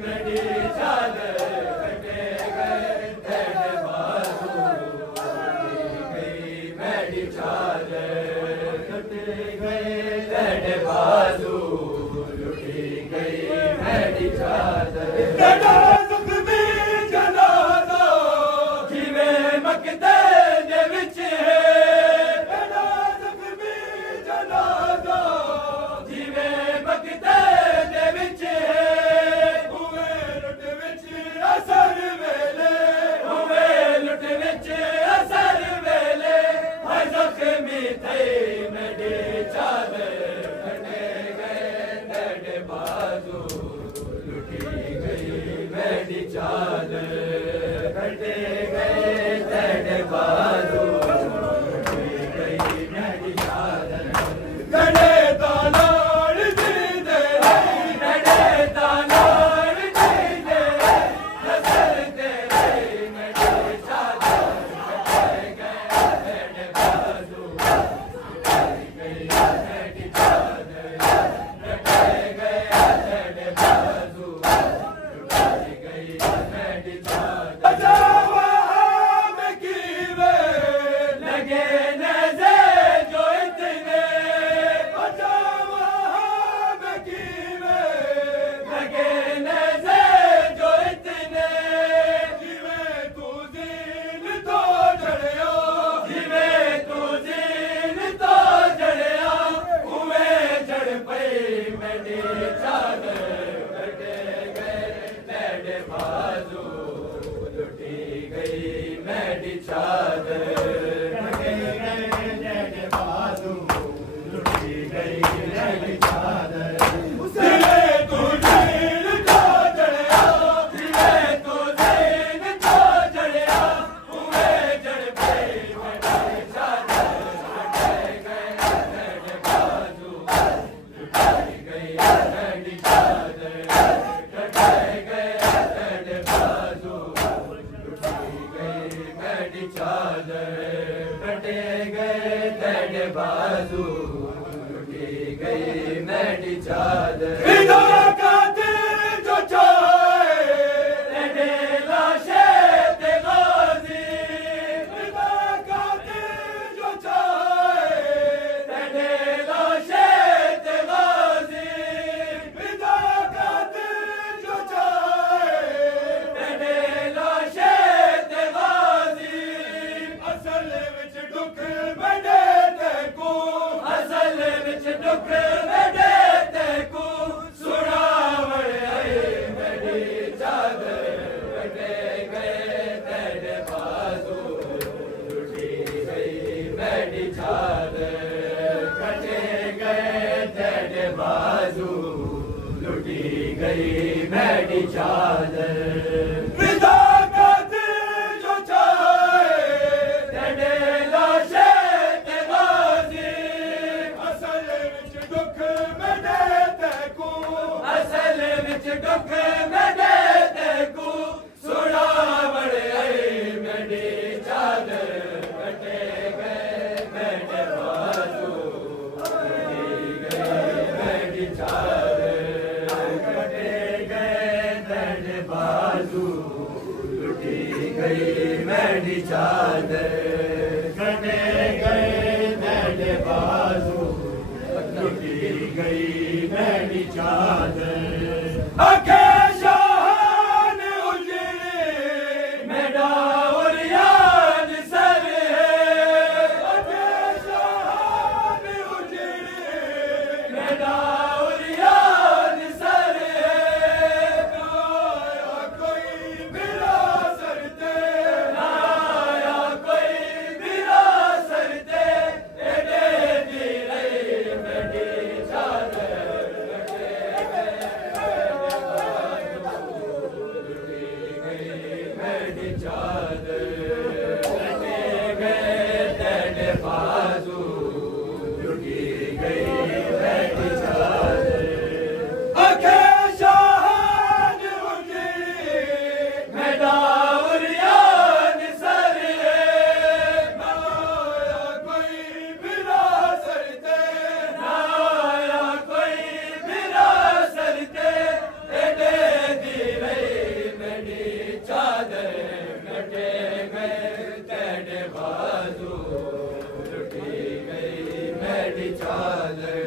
मेरी मेरी चादर कटे गए तेरे बाजू लुटी गई मेरी चादर तेरा ज़ख्मी जनाज़ा जिवें मकते दे विच है तेरा ज़ख्मी जनाज़ा जिवें मकते दे विच है हुए लुट विच असर वेले हुए लुट विच असर वेले हाय ज़ख्मी थे मेरी चादर कटे गए तेरे बाजू लुटी गई मेरी चादर कटे गए तेरे बाजू लुटी गई मेरी चादर कटे तालाड़ दी दे कटे तालाड़ दी दे नजर तेरे मेरी चादर कटे गए तेरे बाजू लुटी गई मेरी चादर कटे गए तेरे बाजू लुटी गई मेरी चादर बचावा में कीवे लगे नज़े जो इतने बचावा में कीवे लगे नज़े जो इतने जिवें तू जीन तो जड़िया जिवें तू जीन तो जड़िया उवें जड़ पई मेरी चादर कटे गए तेरे बाजू लुटी गई मेरी चादर कटे गए तेरे बाजू लुटी गई मेरी चादर जिवें तू जीन तो जड़िया जिवें तू जीन तो जड़िया उवें जड़ पई मेरी चादर कटे गए तेरे बाजू लुटी गई मेरी चादर कटे गए तेरे बाजू लुटी गई मेरी चादर कटे गए तेरे बाजू लुटी गई मेरी चादर फिदा का दिल जो चाहे तेरे लाशे ते गाजी फिदा का दिल जो चाहे तेरे लाशे ते गाजी फिदा का दिल जो चाहे तेरे लाशे ते गाजी असल विच दुख बड़े ते को असल विच दुख बड़े ते को सुनावड़ आई मेरी चादर कटे गए तेरे बाजू लुटी गई मेरी चादर कटे गए तेरे बाजू लुटी गई मेरी चादर फिदा का दिल जो चाहे तेरे लाशे ते गाजी असल विच दुख बड़े ते को असल विच दुख बड़े ते को सुनावड़ आई मेरी चादर कटे गए मेरे बाजू लुटी गई मेरी चादर कटे गए तेरे बाजू लुटी गई मेरी चादर कटे गए तेरे बाजू लुटी गई मेरी चादर आखे शान उजड़ी मेरा और याद सर है आखे शान उजड़ी मेरा और याद सर है आया कोई बिरा सरते आया कोई बिरा सरते एडे दी रही मेरी चादर कटे गए चादर